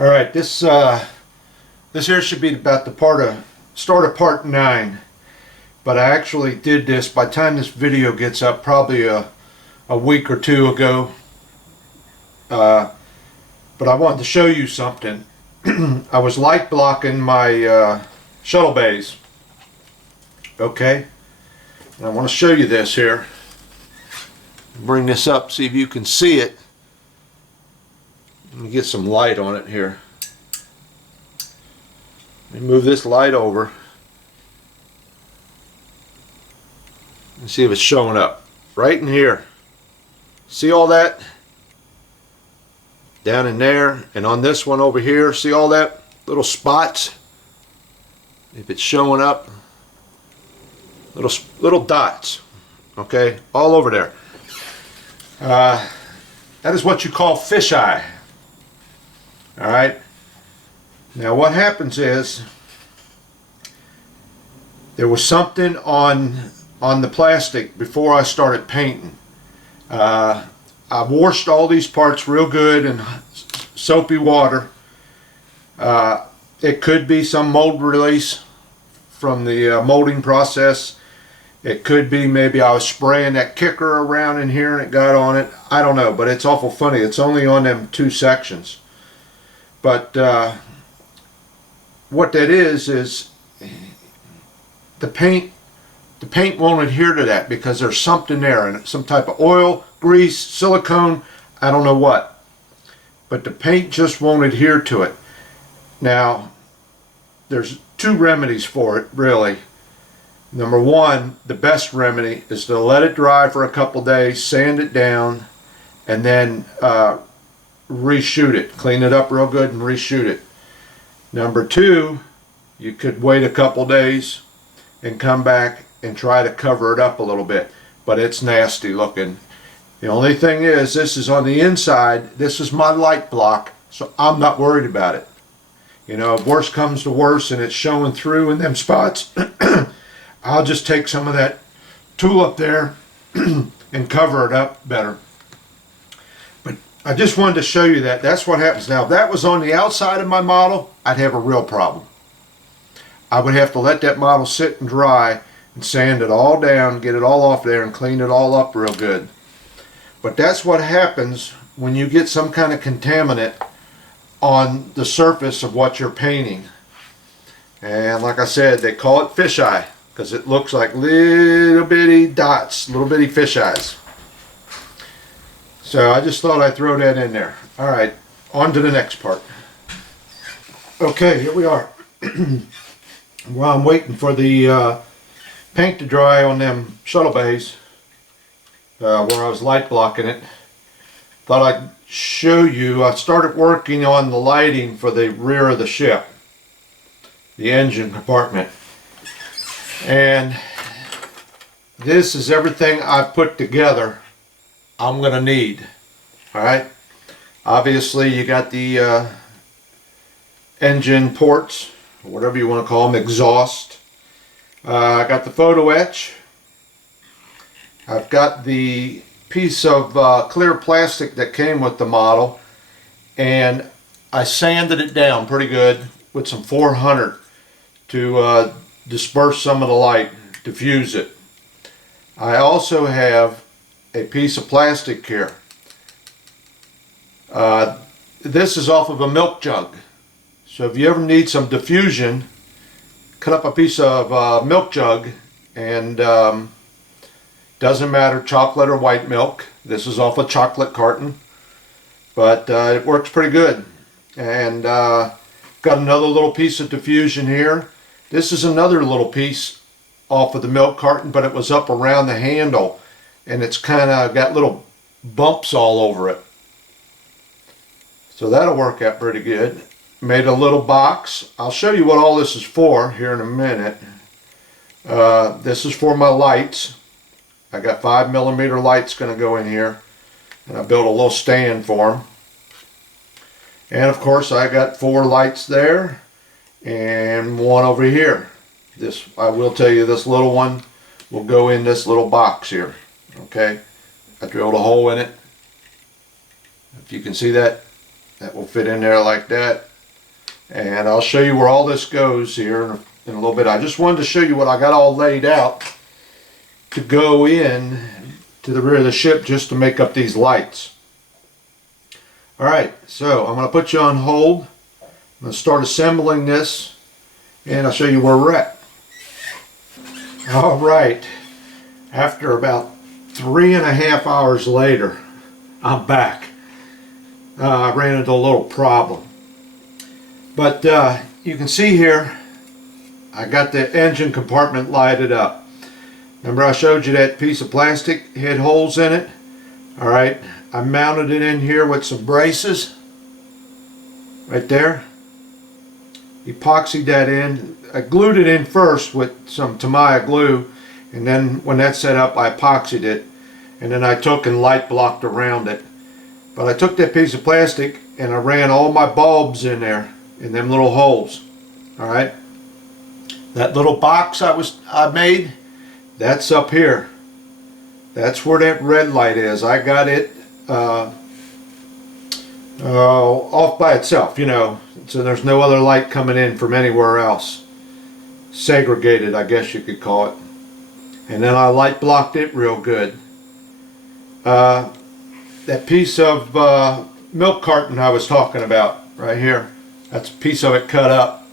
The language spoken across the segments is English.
All right, this here should be about the start of part 9, but I actually did this by the time this video gets up, probably a week or two ago. But I wanted to show you something. I was light blocking my shuttle bays. Okay, and I want to show you this here. Bring this up, see if you can see it. Let me get some light on it here. Let me move this light over and see if it's showing up. Right in here. See all that? Down in there, and on this one over here, see all that little spots? If it's showing up, little dots, okay, all over there. That is what you call fisheye. All right. Now what happens is there was something on the plastic before I started painting. I washed all these parts real good in soapy water. It could be some mold release from the molding process. It could be maybe I was spraying that kicker around in here and it got on it. I don't know, but it's awful funny. It's only on them 2 sections. But what that is the paint won't adhere to that because there's something there, and some type of oil, grease, silicone, I don't know what. But the paint just won't adhere to it. Now, there's 2 remedies for it, really. Number 1, the best remedy is to let it dry for a couple days, sand it down, and then reshoot it. Clean it up real good and reshoot it. Number 2, you could wait a couple days and come back and try to cover it up a little bit, but it's nasty looking. The only thing is, this is on the inside. This is my light block, so I'm not worried about it. You know, if worse comes to worse and it's showing through in them spots, I'll just take some of that tool up there and cover it up better. But I just wanted to show you that. That's what happens. Now, if that was on the outside of my model, I'd have a real problem. I would have to let that model sit and dry and sand it all down, get it all off there and clean it all up real good. But that's what happens when you get some kind of contaminant on the surface of what you're painting. And like I said, they call it fisheye because it looks like little bitty dots, little bitty fish eyes. So I just thought I'd throw that in there. Alright, on to the next part. Okay, here we are. While I'm waiting for the paint to dry on them shuttle bays, where I was light blocking it, thought I'd show you. I started working on the lighting for the rear of the ship, the engine compartment, and this is everything I've put together I'm gonna need. Alright, obviously you got the engine ports, or whatever you want to call them, exhaust. I got the photo etch. I've got the piece of clear plastic that came with the model, and I sanded it down pretty good with some 400 to disperse some of the light, diffuse it. I also have a piece of plastic here. This is off of a milk jug. So if you ever need some diffusion, cut up a piece of milk jug, and doesn't matter, chocolate or white milk. This is off a chocolate carton, but it works pretty good. And got another little piece of diffusion here. This is another little piece off of the milk carton, but it was up around the handle, and it's kind of got little bumps all over it. So that'll work out pretty good. Made a little box. I'll show you what all this is for here in a minute. This is for my lights. I got 5mm lights going to go in here, and I built a little stand for them. And of course I got 4 lights there and 1 over here. This, I will tell you, this little one will go in this little box here. Okay, I drilled a hole in it. If you can see that, that will fit in there like that. And I'll show you where all this goes here in a little bit. I just wanted to show you what I got all laid out to go in to the rear of the ship just to make up these lights. Alright, so I'm going to put you on hold. I'm going to start assembling this and I'll show you where we're at. Alright, after about 3.5 hours later, I'm back. I ran into a little problem. But you can see here, I got the engine compartment lighted up. Remember I showed you that piece of plastic had holes in it? Alright, I mounted it in here with some braces. Right there. Epoxied that in. I glued it in first with some Tamiya glue, and then when that set up I epoxied it, and then I took and light blocked around it. But I took that piece of plastic and I ran all my bulbs in there, in them little holes. Alright, that little box I made, that's up here. That's where that red light is. I got it off by itself, you know, so there's no other light coming in from anywhere else. Segregated, I guess you could call it. And then I light blocked it real good. That piece of milk carton I was talking about right here, that's a piece of it cut up.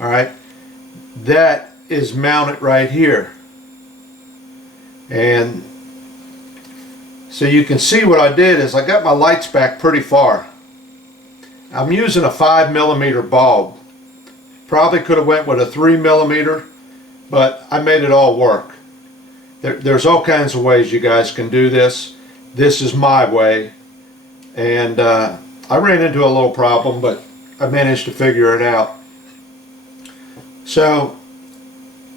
Alright, that is mounted right here. And so you can see what I did is I got my lights back pretty far. I'm using a 5mm bulb. Probably could have went with a 3mm, but I made it all work. There's all kinds of ways you guys can do this. This is my way, and I ran into a little problem, but I managed to figure it out. So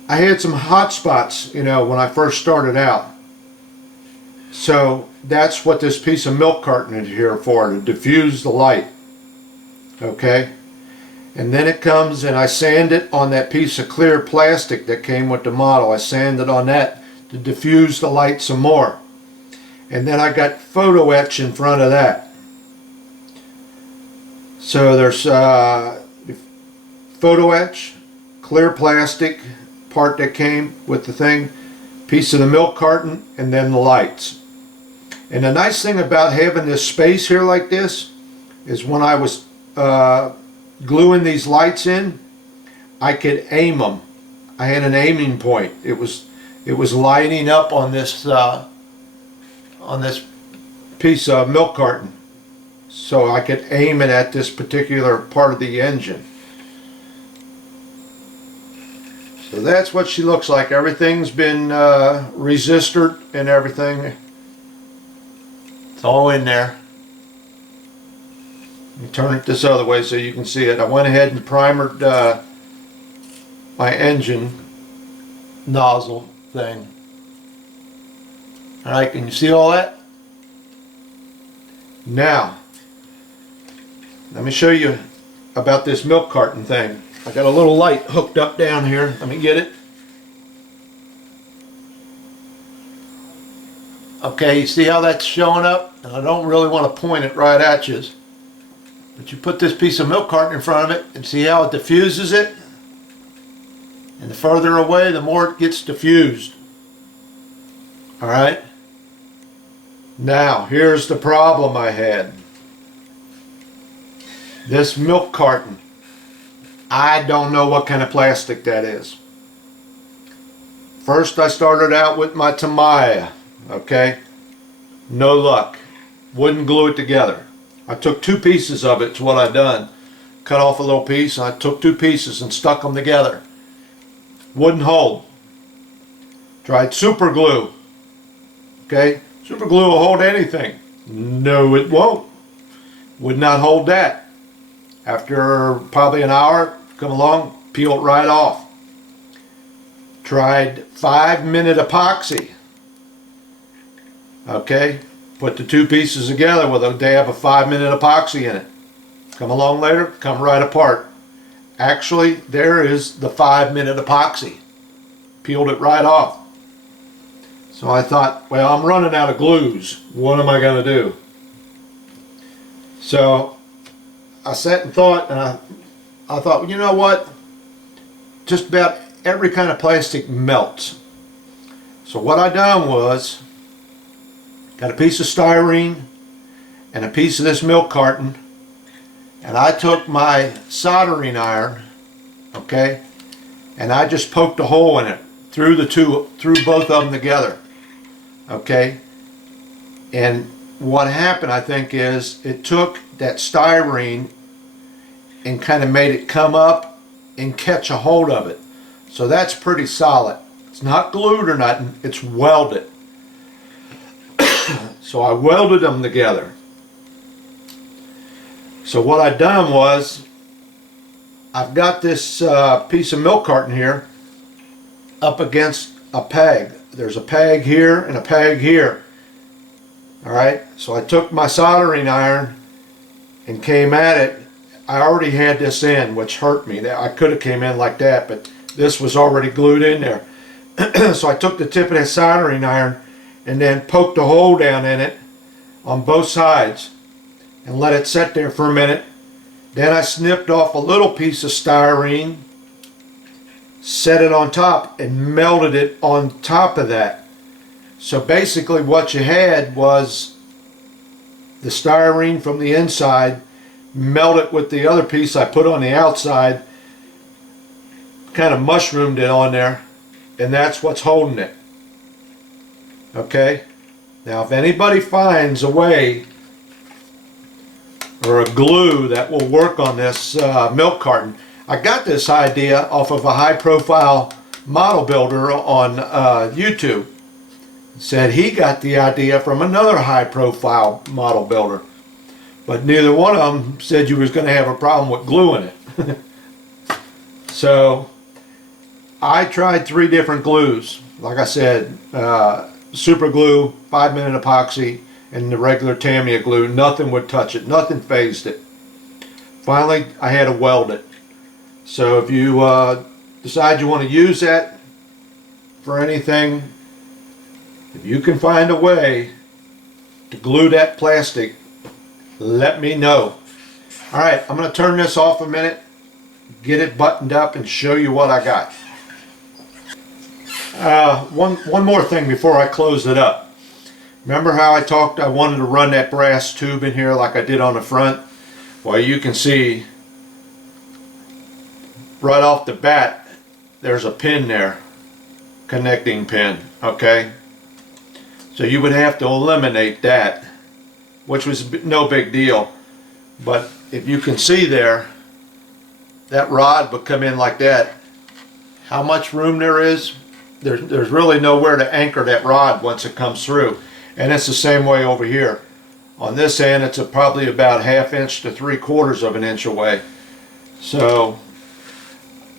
I had some hot spots, you know, when I first started out. So that's what this piece of milk carton is here for, to diffuse the light. Okay, and then it comes and I sand it on that piece of clear plastic that came with the model. I sanded on that to diffuse the light some more. And then I got photo etch in front of that. So there's photo etch, clear plastic part that came with the thing, piece of the milk carton, and then the lights. And the nice thing about having this space here like this is when I was gluing these lights in, I could aim them. I had an aiming point. It was lighting up on this piece of milk carton, so I could aim it at this particular part of the engine. So that's what she looks like. Everything's been resistored and everything. It's all in there. Let me turn it this other way so you can see it. I went ahead and primered my engine nozzle thing. Alright, can you see all that? Now, let me show you about this milk carton thing. I got a little light hooked up down here. Let me get it. Okay, you see how that's showing up? And I don't really want to point it right at you. But you put this piece of milk carton in front of it and see how it diffuses it? And the further away, the more it gets diffused. Alright? Now, here's the problem I had. This milk carton, I don't know what kind of plastic that is. First I started out with my Tamiya, okay? No luck. Wouldn't glue it together. I took 2 pieces of it, it's what I done. Cut off a little piece, and I took 2 pieces and stuck them together. Wouldn't hold. Tried super glue. Okay? Super glue will hold anything. No, it won't. Would not hold that. After probably an hour, come along, peel it right off. Tried 5-minute epoxy. Okay? Put the 2 pieces together with a dab of 5-minute epoxy in it. Come along later, come right apart. Actually, there is the 5-minute epoxy. Peeled it right off. So I thought, well, I'm running out of glues. What am I going to do? So I sat and thought, and I I thought, well, you know what? Just about every kind of plastic melts. So what I done was, got a piece of styrene and a piece of this milk carton, and I took my soldering iron, okay, and I just poked a hole in it through both of them together, okay. And what happened, I think, is it took that styrene and kind of made it come up and catch a hold of it. So that's pretty solid. It's not glued or nothing, it's welded. So I welded them together. So what I done was, I've got this piece of milk carton here up against a peg. There's a peg here and a peg here. Alright, so I took my soldering iron and came at it. I already had this in, which hurt me. I could have came in like that, but this was already glued in there. So I took the tip of that soldering iron and then poked a hole down in it on both sides and let it sit there for a minute. Then I snipped off a little piece of styrene, set it on top, and melted it on top of that. So basically what you had was the styrene from the inside melted with the other piece I put on the outside, kind of mushroomed it on there, and that's what's holding it. Okay? Now if anybody finds a way or a glue that will work on this milk carton. I got this idea off of a high profile model builder on YouTube. Said he got the idea from another high profile model builder, but neither one of them said you was going to have a problem with gluing it. So I tried 3 different glues. Like I said, super glue, 5-minute epoxy, and the regular Tamiya glue. Nothing would touch it. Nothing phased it. Finally, I had to weld it. So if you decide you want to use that for anything, if you can find a way to glue that plastic, let me know. Alright, I'm going to turn this off a minute, get it buttoned up, and show you what I got. One more thing before I close it up. Remember how I talked I wanted to run that brass tube in here like I did on the front? Well, you can see right off the bat there's a pin there, connecting pin, okay? So you would have to eliminate that, which was no big deal. But if you can see there, that rod would come in like that. How much room there is? There's really nowhere to anchor that rod once it comes through. And it's the same way over here. On this end, it's probably about 1/2 inch to 3/4 of an inch away. So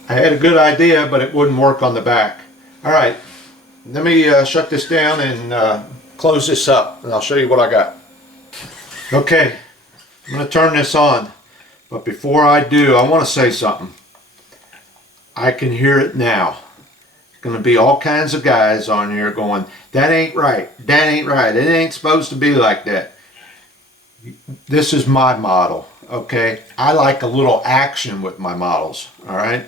I had a good idea, but it wouldn't work on the back. Alright, let me shut this down and close this up, and I'll show you what I got. Okay, I'm going to turn this on, but before I do, I want to say something. I can hear it now. Going to be all kinds of guys on here going, that ain't right, that ain't right, it ain't supposed to be like that. This is my model, okay? I like a little action with my models, alright?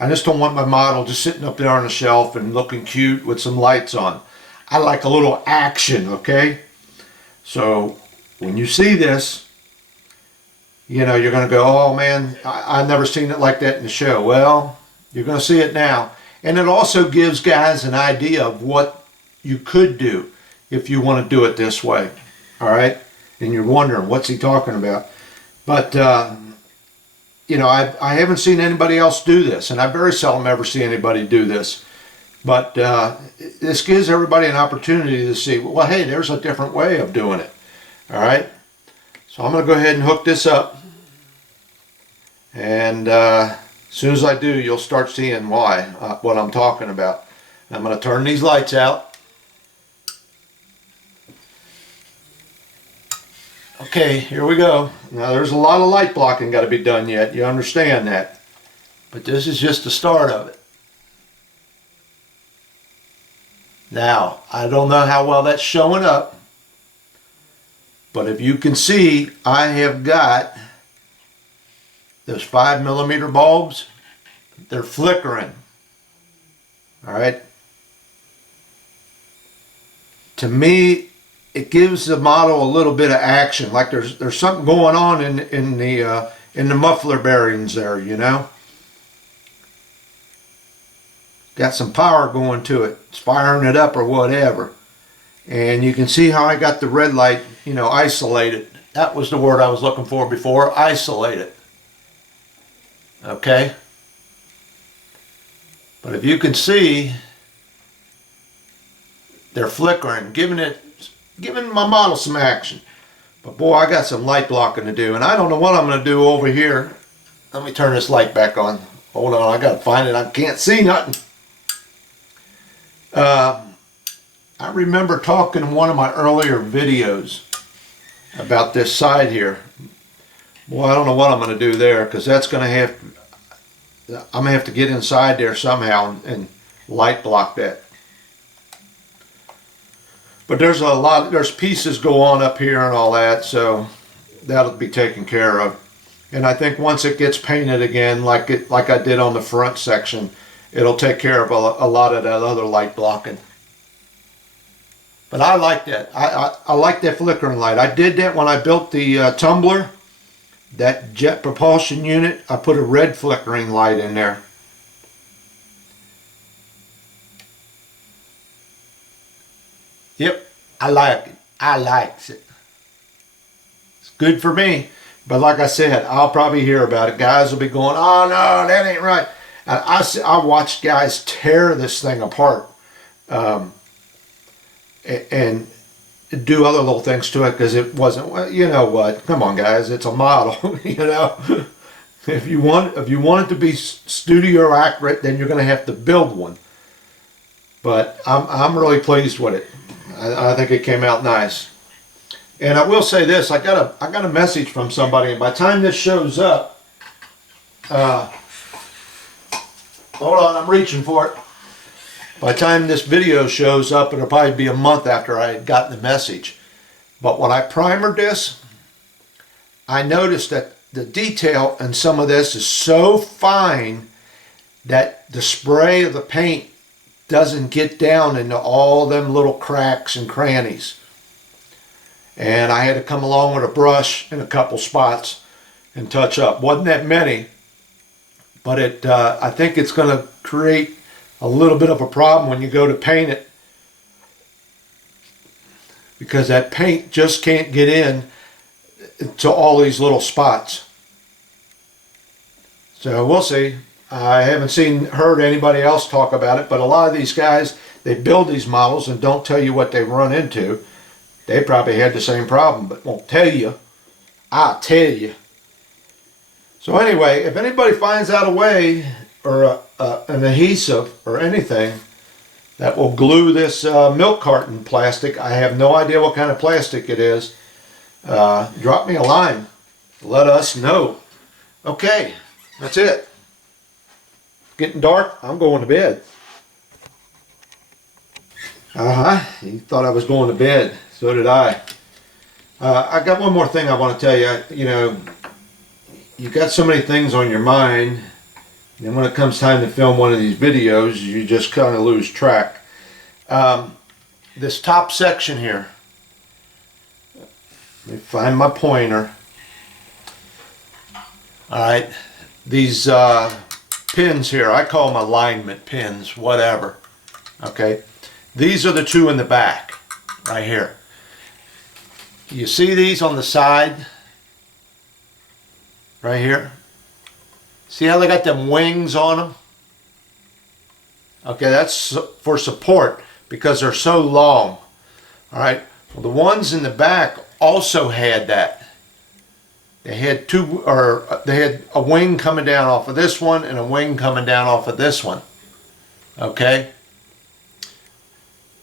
I just don't want my model just sitting up there on the shelf and looking cute with some lights on. I like a little action, okay? So when you see this, you know, you're going to go, oh man, I've never seen it like that in the show. Well, you're going to see it now. And it also gives guys an idea of what you could do if you want to do it this way. Alright? And you're wondering, what's he talking about? But, you know, I haven't seen anybody else do this. And I very seldom ever see anybody do this. But this gives everybody an opportunity to see, well, hey, there's a different way of doing it. Alright? So I'm going to go ahead and hook this up. And as soon as I do, you'll start seeing why, what I'm talking about. I'm going to turn these lights out. Okay, here we go. Now there's a lot of light blocking got to be done yet. You understand that. But this is just the start of it. Now, I don't know how well that's showing up. But if you can see, I have got those 5mm bulbs, they're flickering. All right. To me, it gives the model a little bit of action, like there's something going on in the muffler bearings there, you know. Got some power going to it. It's firing it up or whatever. And you can see how I got the red light, you know, isolated. That was the word I was looking for before, isolated. Okay. But if you can see, they're flickering, giving my model some action. But boy, I got some light blocking to do, and I don't know what I'm going to do over here. Let me turn this light back on. Hold on, I got to find it. I can't see nothing. I remember talking in one of my earlier videos about this side here. Boy, I don't know what I'm going to do there, because that's going to have, I'm going to have to get inside there somehow and light block that. But there's pieces go on up here and all that, so that'll be taken care of. And I think once it gets painted again, like I did on the front section, it'll take care of a lot of that other light blocking. But I like that. I like that flickering light. I did that when I built the tumbler, that jet propulsion unit. I put a red flickering light in there. Yep, I like it. I likes it. It's good for me. But like I said, I'll probably hear about it. Guys will be going, oh no, that ain't right. And I watched guys tear this thing apart. And do other little things to it, because it wasn't, well, you know what, come on guys, it's a model. You know, if you want it to be studio accurate, then you're going to have to build one. But I'm really pleased with it. I think it came out nice. And I will say this, I got a message from somebody, and by the time this shows up, hold on, I'm reaching for it. By the time this video shows up, it'll probably be a month after I had gotten the message. But when I primered this, I noticed that the detail in some of this is so fine that the spray of the paint doesn't get down into all them little cracks and crannies. And I had to come along with a brush in a couple spots and touch up. Wasn't that many, but I think it's going to create a little bit of a problem when you go to paint it, because that paint just can't get in to all these little spots. So we'll see. I haven't heard anybody else talk about it, but a lot of these guys, they build these models and don't tell you what they run into. They probably had the same problem, but won't tell you. I'll tell you. So anyway, if anybody finds out a way, or an adhesive or anything that will glue this milk carton plastic, I have no idea what kind of plastic it is, drop me a line. Let us know. Okay, that's it. Getting dark. I'm going to bed. You thought I was going to bed. So did I. I got one more thing I want to tell you. You know, you got so many things on your mind, and when it comes time to film one of these videos, you just kind of lose track. This top section here, let me find my pointer. Alright, these pins here, I call them alignment pins, whatever. Okay, these are the two in the back, right here. You see these on the side, right here? See how they got them wings on them? Okay, that's for support because they're so long. All right, well, the ones in the back also had that. They had they had a wing coming down off of this one and a wing coming down off of this one. Okay,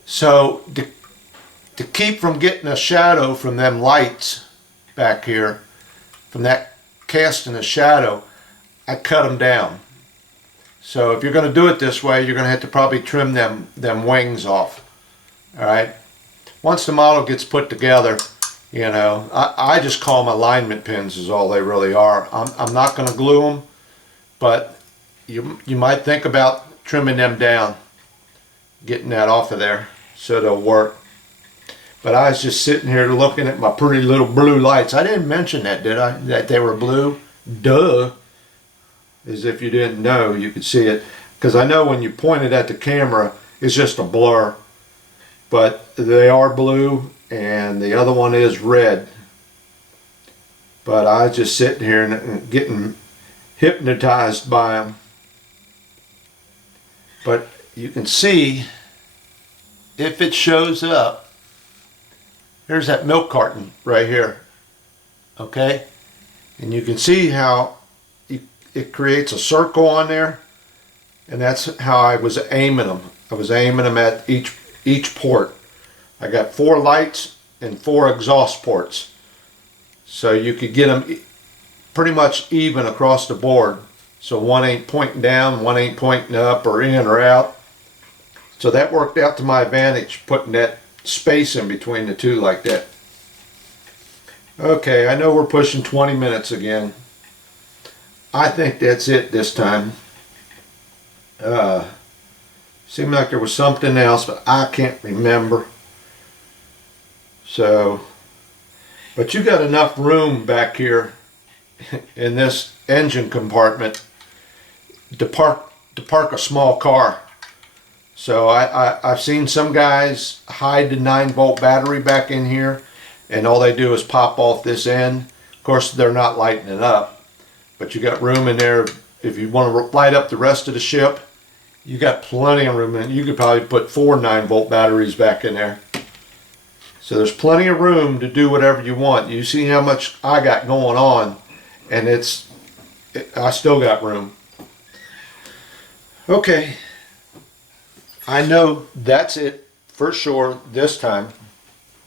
so to keep from getting a shadow from them lights back here, from that casting a shadow, I cut them down. So if you're going to do it this way, you're going to have to probably trim them wings off. All right. Once the model gets put together, You know, I just call them alignment pins is all they really are. I'm not going to glue them, but you might think about trimming them down, getting that off of there so they'll work. But I was just sitting here looking at my pretty little blue lights. I didn't mention that, did I? That they were blue? Duh. As if you didn't know, you could see it. Because I know when you point it at the camera, it's just a blur. But they are blue, and the other one is red. But I was just sitting here and getting hypnotized by them. But you can see, if it shows up, here's that milk carton right here. Okay? And you can see how it creates a circle on there. And that's how I was aiming them. I was aiming them at each port. I got 4 lights and 4 exhaust ports. So you could get them pretty much even across the board. So one ain't pointing down, one ain't pointing up or in or out. So that worked out to my advantage, putting that space in between the two like that. Okay, I know we're pushing 20 minutes again. I think that's it this time. Seemed like there was something else, but I can't remember. So, but you got enough room back here in this engine compartment to park a small car. So I've seen some guys hide the 9-volt battery back in here, and all they do is pop off this end. Of course, they're not lighting it up, but you got room in there. If you want to light up the rest of the ship, you got plenty of room in. You could probably put 4 9-volt batteries back in there. So there's plenty of room to do whatever you want. You see how much I got going on, and I still got room. Okay, I know that's it for sure this time.